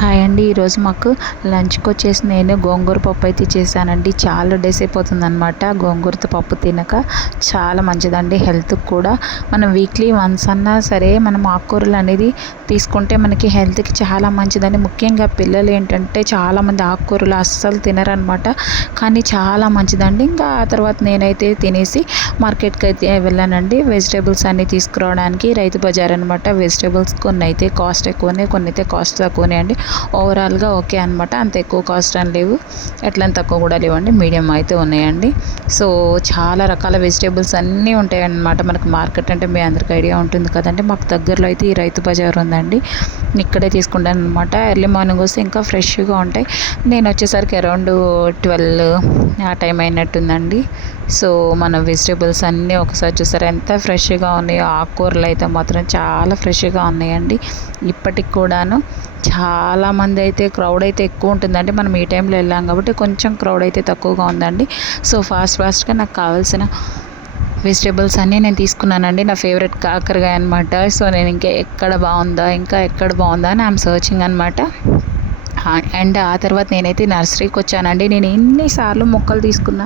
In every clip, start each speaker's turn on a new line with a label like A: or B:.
A: Hi అండి. ఈరోజు మాకు లంచ్కి వచ్చేసి నేను గోంగూర పప్పు అయితే చేశానండి. చాలా డేస్ అయిపోతుంది అనమాట గోంగూరతో పప్పు తినక చాలా మంచిదండి. హెల్త్కి కూడా. మనం వీక్లీ వన్స్ అన్నా సరే మనం ఆకుకూరలు అనేది తీసుకుంటే మనకి హెల్త్కి చాలా మంచిదండి. ముఖ్యంగా పిల్లలు ఏంటంటే చాలామంది ఆకుకూరలు అస్సలు తినరనమాట కానీ చాలా మంచిదండి. ఇంకా ఆ తర్వాత నేనైతే తినేసి మార్కెట్కి అయితే వెళ్ళానండి. వెజిటేబుల్స్ అన్నీ తీసుకురావడానికి రైతు బజార్ అనమాట వెజిటేబుల్స్ కొన్ని అయితే కాస్ట్ ఎక్కువనే కొన్ని అయితే కాస్ట్ తక్కువనే అండి. ఓవరాల్గా ఓకే అనమాట అంత ఎక్కువ కాస్ట్ అని లేవు. ఎట్లా తక్కువ కూడా లేవండి. మీడియం అయితే ఉన్నాయండి. సో చాలా రకాల వెజిటేబుల్స్ అన్నీ ఉంటాయన్నమాట మనకు మార్కెట్ అంటే మీ అందరికి ఐడియా ఉంటుంది కదండి. మాకు దగ్గరలో అయితే ఈ రైతు బజార్ ఉందండి. ఇక్కడే తీసుకుంటాను అనమాట ఎర్లీ మార్నింగ్ వస్తే ఇంకా ఫ్రెష్గా ఉంటాయి. నేను వచ్చేసరికి అరౌండ్ ట్వెల్వ్ ఆ టైం అయినట్టుందండి. సో మన వెజిటేబుల్స్ అన్నీ ఒకసారి చూసారు? ఎంత ఫ్రెష్గా ఉన్నాయో. ఆకుకూరలు అయితే మాత్రం చాలా ఫ్రెష్గా ఉన్నాయండి. ఇప్పటికి కూడాను చాలామంది అయితే క్రౌడ్ అయితే ఎక్కువ ఉంటుందండి మనం ఈ టైంలో వెళ్ళాం కాబట్టి కొంచెం క్రౌడ్ అయితే తక్కువగా ఉందండి. సో ఫాస్ట్ ఫాస్ట్గా నాకు కావాల్సిన వెజిటేబుల్స్ అన్నీ నేను తీసుకున్నానండి. నా ఫేవరెట్ కాకరకాయ అనమాట సో నేను ఇంకా ఎక్కడ బాగుందా ఇంకా ఎక్కడ బాగుందా అని ఐఎమ్ సర్చింగ్ అనమాట అండ్ ఆ తర్వాత నేనైతే నర్సరీకి వచ్చానండి. నేను ఎన్నిసార్లు మొక్కలు తీసుకున్నా.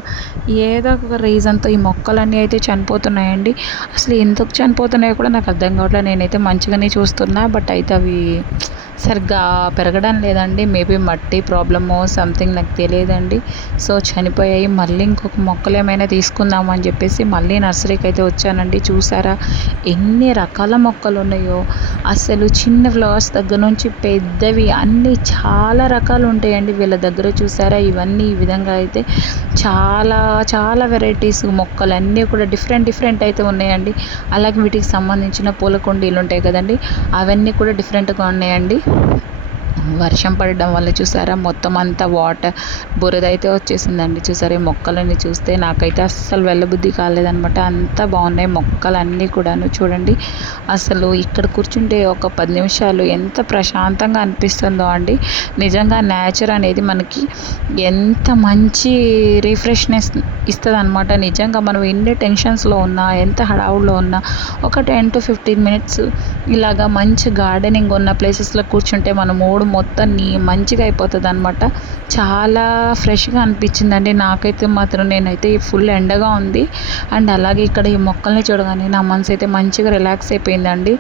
A: ఏదో ఒక రీజన్తో ఈ మొక్కలన్నీ అయితే చనిపోతున్నాయండి. అసలు ఎందుకు చనిపోతున్నాయో కూడా నాకు అర్థం కావట్లేదు. నేనైతే మంచిగానే చూస్తున్నా బట్ అయితే అవి సరిగ్గా పెరగడం లేదండి. మేబీ మట్టి ప్రాబ్లమో సంథింగ్ నాకు తెలియదండి. సో చనిపోయాయి. మళ్ళీ ఇంకొక మొక్కలు ఏమైనా తీసుకుందామని అని చెప్పేసి మళ్ళీ నర్సరీకి అయితే వచ్చానండి. చూసారా? ఎన్ని రకాల మొక్కలు ఉన్నాయో. అసలు చిన్న ఫ్లవర్స్ దగ్గర నుంచి పెద్దవి అన్నీ చాలా చాలా రకాలు ఉంటాయండి వీళ్ళ దగ్గర చూసారా? ఇవన్నీ ఈ విధంగా అయితే చాలా చాలా వెరైటీస్ మొక్కలు అన్నీ కూడా డిఫరెంట్ డిఫరెంట్ అయితే ఉన్నాయండి. అలాగే వీటికి సంబంధించిన పూల కుండీలు ఉంటాయి కదండి. అవన్నీ కూడా డిఫరెంట్గా ఉన్నాయండి. వర్షం పడడం వల్ల చూసారా? మొత్తం అంతా వాటర్ బురద అయితే వచ్చేసిందండి. చూసారా ఈ మొక్కలని చూస్తే నాకైతే అస్సలు వెళ్ళబుద్ధి కాలేదనమాట అంత బాగున్నాయి మొక్కలన్నీ కూడాను. చూడండి అసలు ఇక్కడ కూర్చుంటే ఒక పది నిమిషాలు ఎంత ప్రశాంతంగా అనిపిస్తుందో అండి. నిజంగా నేచర్ అనేది మనకి ఎంత మంచి రిఫ్రెష్నెస్ ఇస్తుంది అనమాట నిజంగా మనం ఎన్ని టెన్షన్స్లో ఉన్నా ఎంత హడావుల్లో ఉన్నా ఒక టెన్ టు ఫిఫ్టీన్ మినిట్స్ ఇలాగా మంచి గార్డెనింగ్ ఉన్న ప్లేసెస్లో కూర్చుంటే మన మూడు మొత్తం నీ మంచిగా అయిపోతుంది అనమాట చాలా ఫ్రెష్గా అనిపించిందండి. నాకైతే మాత్రం నేనైతే ఫుల్ ఎండగా ఉంది. అండ్ అలాగే ఇక్కడ ఈ మొక్కల్ని చూడగానే నా మనసు అయితే మంచిగా రిలాక్స్ అయిపోయిందండి.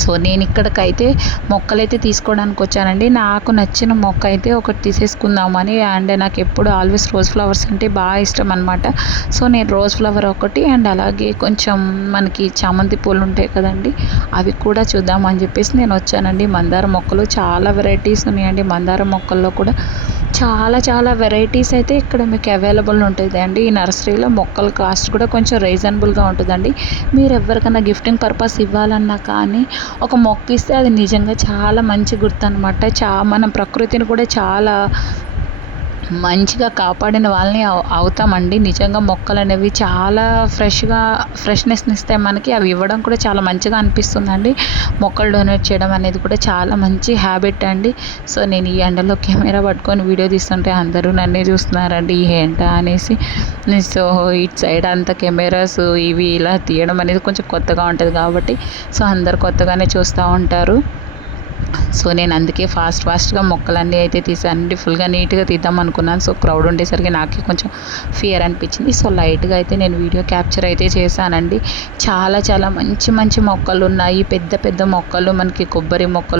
A: సో నేను ఇక్కడికైతే మొక్కలైతే తీసుకోవడానికి వచ్చానండి. నాకు నచ్చిన మొక్క అయితే ఒకటి తీసేసుకుందామని అండ్ నాకు ఎప్పుడు ఆల్వేస్ రోజ్ ఫ్లవర్స్ అంటే బాగా ఇష్టం అనమాట సో నేను రోజ్ ఫ్లవర్ ఒకటి అండ్ అలాగే కొంచెం మనకి చామంతి పూలు ఉంటాయి కదండి అవి కూడా చూద్దామని చెప్పేసి నేను వచ్చానండి. మందార మొక్కలు చాలా వెరైటీస్ ఉన్నాయండి. మందార మొక్కల్లో కూడా చాలా చాలా వెరైటీస్ అయితే ఇక్కడ మీకు అవైలబుల్ ఉంటుంది అండి ఈ నర్సరీలో మొక్కల కాస్ట్ కూడా కొంచెం రీజనబుల్గా ఉంటుందండి. మీరు ఎవరికైనా గిఫ్టింగ్ పర్పస్ ఇవ్వాలన్నా కానీ ఒక మొక్క ఇస్తే అది నిజంగా చాలా మంచి గుర్తు అనమాట చా మనం ప్రకృతిని కూడా చాలా మంచిగా కాపాడిన వాళ్ళని అవుతామండి. నిజంగా మొక్కలు అనేవి చాలా ఫ్రెష్గా ఫ్రెష్నెస్ని ఇస్తాయి మనకి అవి ఇవ్వడం కూడా చాలా మంచిగా అనిపిస్తుందండి. మొక్కలు డొనేట్ చేయడం అనేది కూడా చాలా మంచి హ్యాబిట్ అండి. సో నేను ఈ ఎండలో కెమెరా పట్టుకొని వీడియో తీస్తుంటే అందరూ నన్నే చూస్తున్నారండి ఈ ఏంట అనేసి. సో ఇటు సైడ్ అంత కెమెరాస్ ఇవి ఇలా తీయడం అనేది కొంచెం కొత్తగా ఉంటుంది కాబట్టి. సో అందరు కొత్తగానే చూస్తూ ఉంటారు. సో నేను అందుకే ఫాస్ట్ ఫాస్ట్గా మొక్కలన్నీ అయితే తీసానండి ఫుల్గా నీట్గా తీద్దాం అనుకున్నాను. సో క్రౌడ్ ఉండేసరికి నాకే కొంచెం ఫియర్ అనిపించింది. సో లైట్గా అయితే నేను వీడియో క్యాప్చర్ అయితే చేశానండి. చాలా చాలా మంచి మంచి మొక్కలు ఉన్నాయి. పెద్ద పెద్ద మొక్కలు మనకి కొబ్బరి మొక్కలు